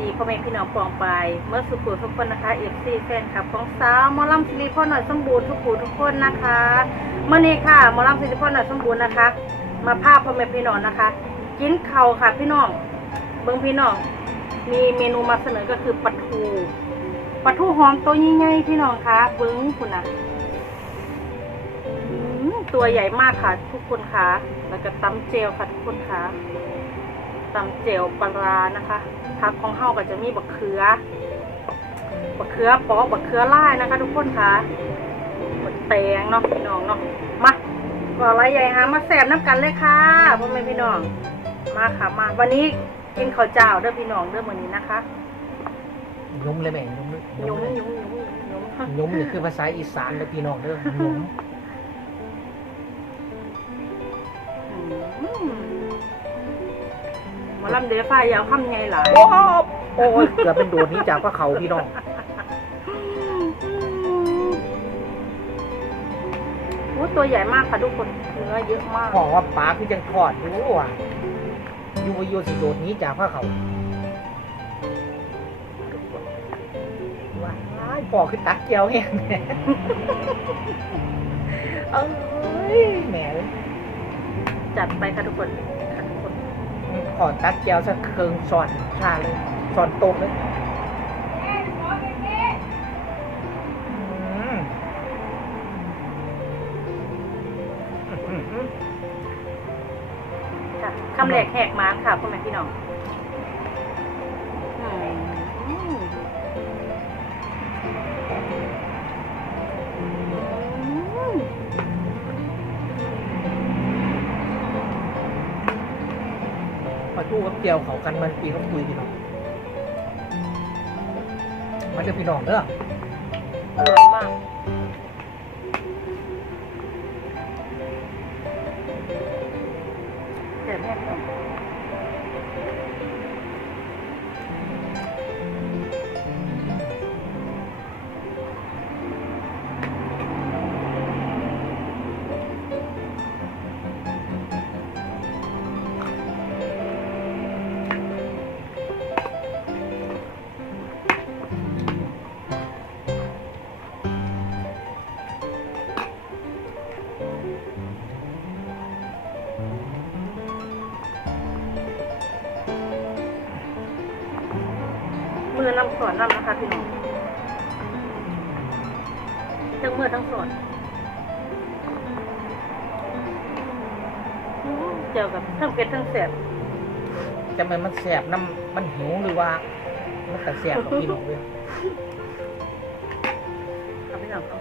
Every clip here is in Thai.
ดีพ่อแม่พี่น้องปองไปเมื่อสุขุทุกคนนะคะเอฟซีแฟนคลับของสาวมอลำสิริพรหน่อยสมบูรณ์ทุกผู้ทุกคนนะคะเมื่อนี้ค่ะมอลำสิริพรหน่อยสมบูรณ์นะคะ มาภาพพ่อแม่พี่น้องนะคะ กินเข้าค่ะพี่น้องเบิ้งพี่น้องมีเมนูมาเสนอก็คือปลาทูปลาทูหอมตัวใหญ่ๆพี่น้องคะเบิ้งคุณนะตัวใหญ่มากค่ะ ทุกคนคะแล้วก็ตำเจลค่ะทุกคนค่ะ ตำเจลปลาร้านะคะผักของเฮาก็จะมีบักเขือ บักเขือปอกบักเขือล่ายนะคะ ทุกคนค่ะบักแตงเนาะพี่น้องเนาะ มาก่ออะไรใหญ่ฮะมาแสบน้ำกันเลยค่ะพ่อแม่พี่น้อง มาค่ะมา วันนี้กินข้าวเจ้าเด้อพี่น้องเด้อมื้อนี้นะคะยุ้มเลยแม่ยุ้มยุ้ยุ้มมยุ้มยุ้มยุ้มยุ้มนี่คือภาษาอีสานเลยพี่น้องเด้อยุ้ม มอลำเดือฟ้ายาวค่ำไงหลายโอ้โอ้ยเกือบเป็นโดดหนี้จากพระเขาพี่น้องโอ้ตัวใหญ่มากค่ะทุกคนเนื้อเยอะมากพ่อว่าปลาคือจังทอดอยู่ว่ะอยู่ว่าโยสิโดดหนี้จากพระเขาว้ายพ่อคือตักเกียวแห้งแม่เอ้ยแหมจัดไปค่ะทุกคนค่ะทุกคน ขอตักเกียวสักเครื่องสอนชาเลยสอนตรงเลยอืมค่ะคำแรกแหกมาค่ะพ่อแม่พี่น้อง มาทูกับเกียวเขากันมันปีเขาคุยพี่น้องมันจะพี่น้องเด้ออร่อยมากเดี๋ยวแม่ องมือนำสอนนำนะคะพี่น้องทั้งมือทั้งสอนอืมเจียวกับทั้งเป็ดทั้งเสียบจะมันมันแสบน้ำมันหิวหรือว่า มันแต่แสบกับพี่น้องเลยเอาพี่น้องเอา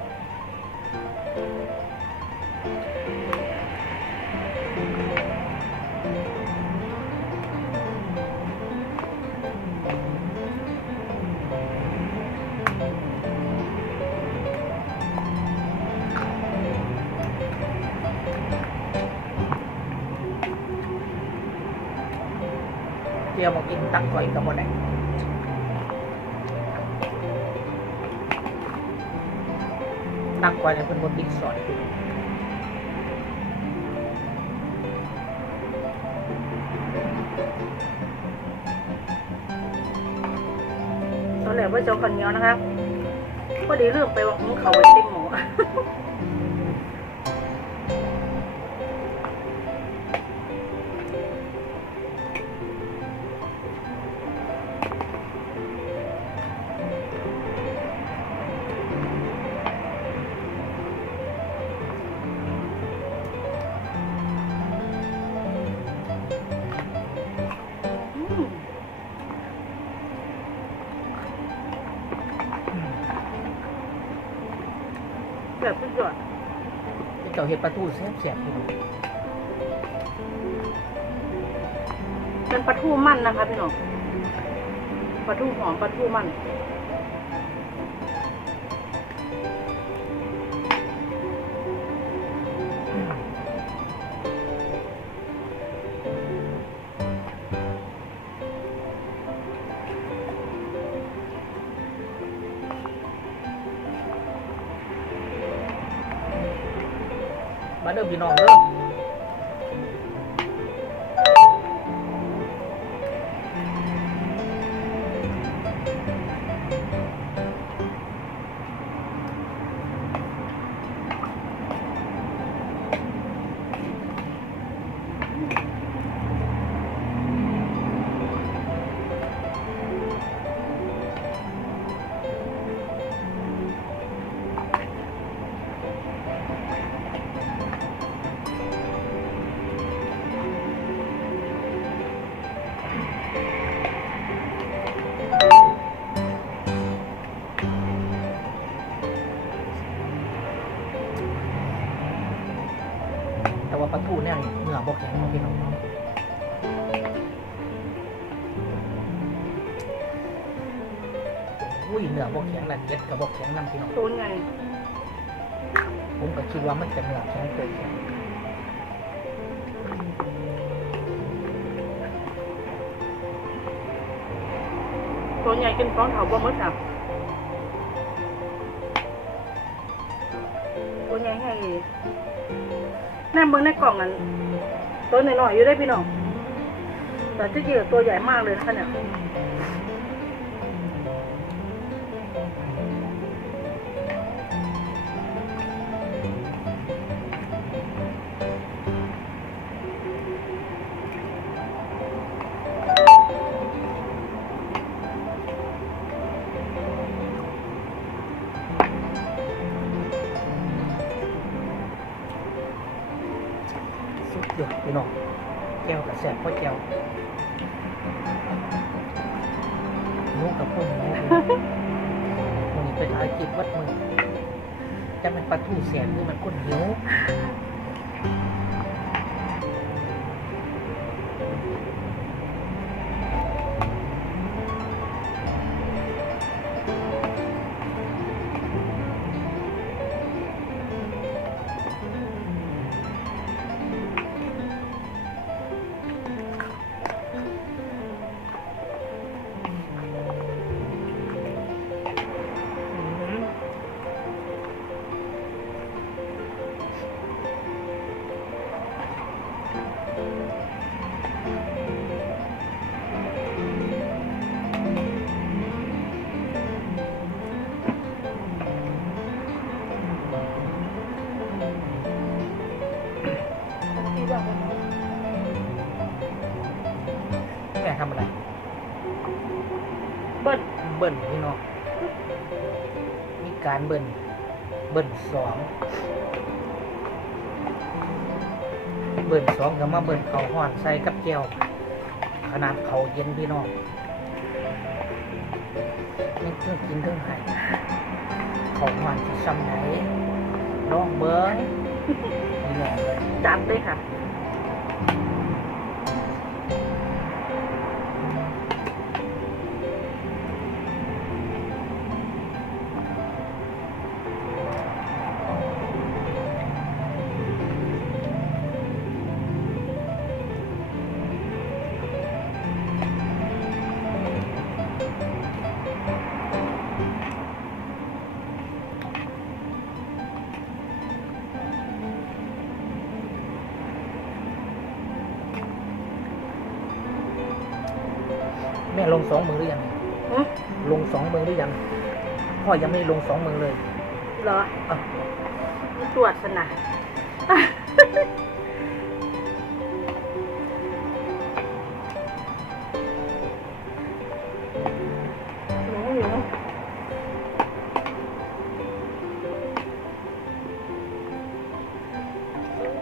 เกียวมากินตักก่อยกับบ่ได้ตักก่อยเนี่ยเป็นบนกินสอนพี่น้องตอนแรกว่าเจ้าคนเนียวนะคะพอดีเรื่องไปว่าของเขาไปติ้งหมู แบบสุดยอดเจ้าเห็ดปลาทูแซ่บแสบพี่น้องเป็นปลาทูมันนะคะพี่น้องปลาทูหอมปลาทูมัน เด้อพี่น้องเด้อ ปลาทูเนี่ยเนื้อบ่แข็งเนาะพี่น้องเนาะอุ้ยเนื้อบ่แข็งนั่นเย็ดกับบ่แข็งนํพี่น้องตัวไงผมก็คิดว่ามันจะเนื้อแข็งเกินแข็งตัวใหญ่กินฟองเถาบ่หมดค่ะตัวใหญ่ให้ แน่เบิ่งในกล่องนั้นตัวหน่อยๆอยู่ได้พี่น้องแต่ที่จริงตัวใหญ่มากเลยนะคะเนี่ย ดยอดพี่น้องแก้วกับแสบเพราะแก้วหมูกับพุ่นมูมันนี้เป็นอาชีพวัดมือจะมันปลาทูแสบหรือมันก้นหิว ทำอะไร เบิ้ลเบิ้ลพี่น้องมีการเบิ้ลเบิ้ลสองเบิ้ลสองก็มาเบิ้ลเขาห่อนใส่กับแก้วขนาดเขาเย็นพี่น้องนี่เครื่องกินเครื่องใหายเขาห่อนที่ซ้ำไหนลองเบิ้งนี่แหละเลยจัดเลยค่ะ ม่ลงสองมือหรือยังหึลงสองมือหรือยังพ่อยังไม่ได้ลงสองมือเลยเหรออะมีตรวจสนะหนูหนู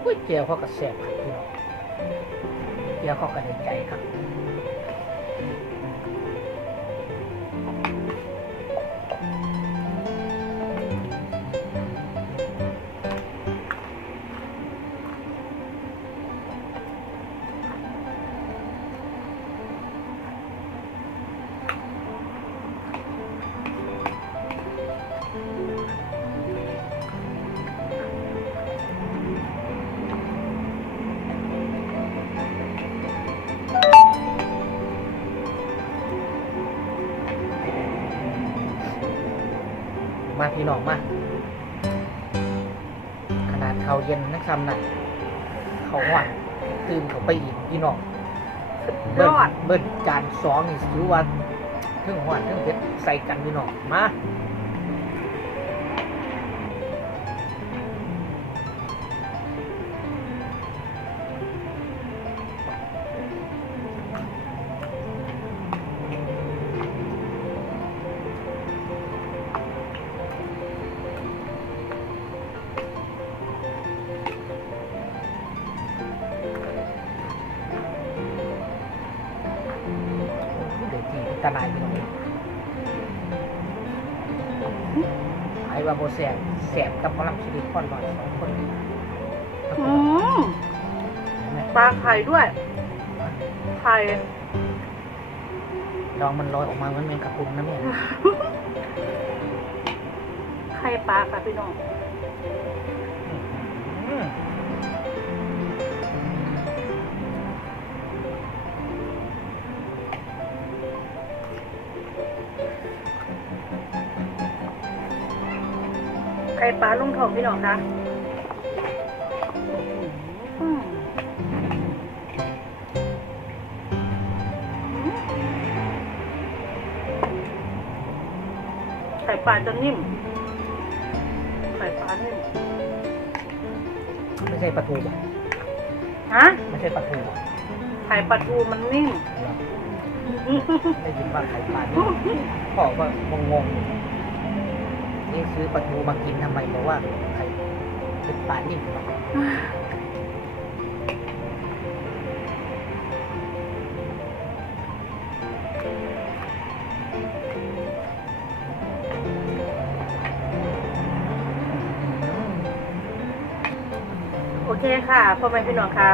ก๋วยเตี๋ยวเขาก็แซ่บครับพี่น้องเตี๋ยวเขาก็ได้ใจครับ พี่น้องมาขนาดเขาเย็นนักซ้ำหนักเขาหวานตื่นเขาไปอีกพี่น้องยเบิ้ลอดเบิ้ลจานสองนี่สิรู้ว่าเครื่องหวานเครื่องเผ็ดใส่กันพี่น้องมา ยวที่ตาลายพี่น้องไอ้ว่าโบแสบแสบกับพลังชีวิตคนหน่อยสองคนอืมไหมปลาไข่ด้วย ไข่ดองมันลอยออกมาเหมือนแมงกะพรุนนะแม่ไข่ปลาค่ะพี่น้อง ปลาลุงทองพี่น้องคะอืมไข่ปลาจะนิ่ม ไข่ปลานิ่ม ไม่ใช่ปลาทูบ่ฮะ ไม่ใช่ปลาทูบ่ไข่ปลาทูมันนิ่มเหรอได้ยินว่าไข่ปลานี่พ่อก็งงๆ นี่ซื้อปลาทูมากินทำไมบอกว่าไข่เป็นปลานิ่มโอเคค่ะพ่อแม่พี่น้องคะ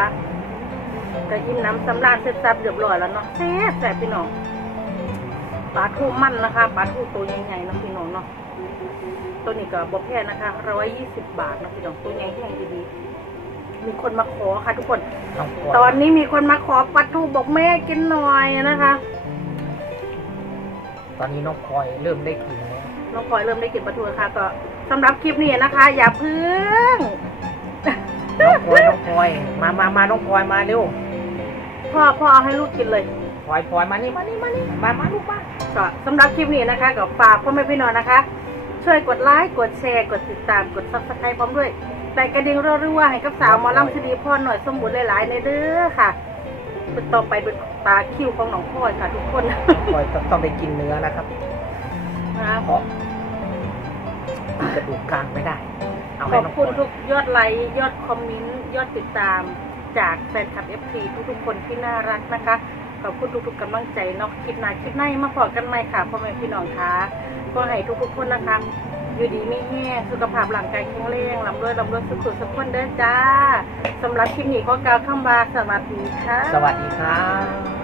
ก็อิ่มน้ำสำราญเสร็จสับเรียบร้อยแล้วเนาะแซ่บแซ่บพี่น้อง ปลาทูมันนะคะปลาทูตัวใหญ่ๆเนาะพี่น้องเนาะตัวนี้ก็บอกแค่นะคะร้อยยี่สิบบาทเนาะพี่น้องตัวใหญ่แห้งดีๆมีคนมาขอค่ะ ทุกคนต้องกดตอนนี้มีคนมาขอปลาทูบอกแม่กินหน่อยนะคะ ตอนนี้น้องพลอยเริ่มได้กลินแล้วน้องพลอยเริ่มได้กินปลาทูแล้วค่ะ ก็สำหรับคลิปนี้นะคะ อย่าเพึ่งน้องพลอยน้องพลอย มามามาน้องพลอยมาเร็วพ่อพ่อเอาให้ลูกกินเลยพลอยพลอยมานี่มานี่มานี่มามาลูกมา ก็สำหรับคลิปนี้นะคะก็ฝากพ่อแม่พี่น้องนะคะ ช่วยกดไลค์กดแชร์ กดติดตามกดซับสไครต์พร้อมด้วย แต่กระดิ่งรัวๆให้กับสาวหมอลำซีดีพ่อหน่อยสมบูรณ์หลายๆในเด้อค่ะเป็นต่อไปเป็นตาคิวของน้องพ่อยค่ะทุกคนน้องพลอยต้องต้องได้กินเนื้อนะครับนะเพราะกระดูกกลางไม่ได้ เอาขให้อบน้องพลคุณอยทุกยอดไลค์ยอดคอมเมนต์ยอดติดตามจากแฟนคลับ FC ทุกๆคนที่น่ารักนะคะ ขอบคุณทุกๆกำลังใจเนาะคิดหนาคลิปหน้ามาพอกันใหม่ค่ะพ่อแม่พี่น้องคะก็ให้ทุกๆคนนะคะ อยู่ดีไม่แห้งสุขภาพร่างกายแข็งแรงลำด้วยลำด้วยสุขุมสุขคนเด้อจ้าสำหรับคลิปนี้ก็กล่าวคำว่าสวัสดีค่ะ สวัสดีครับ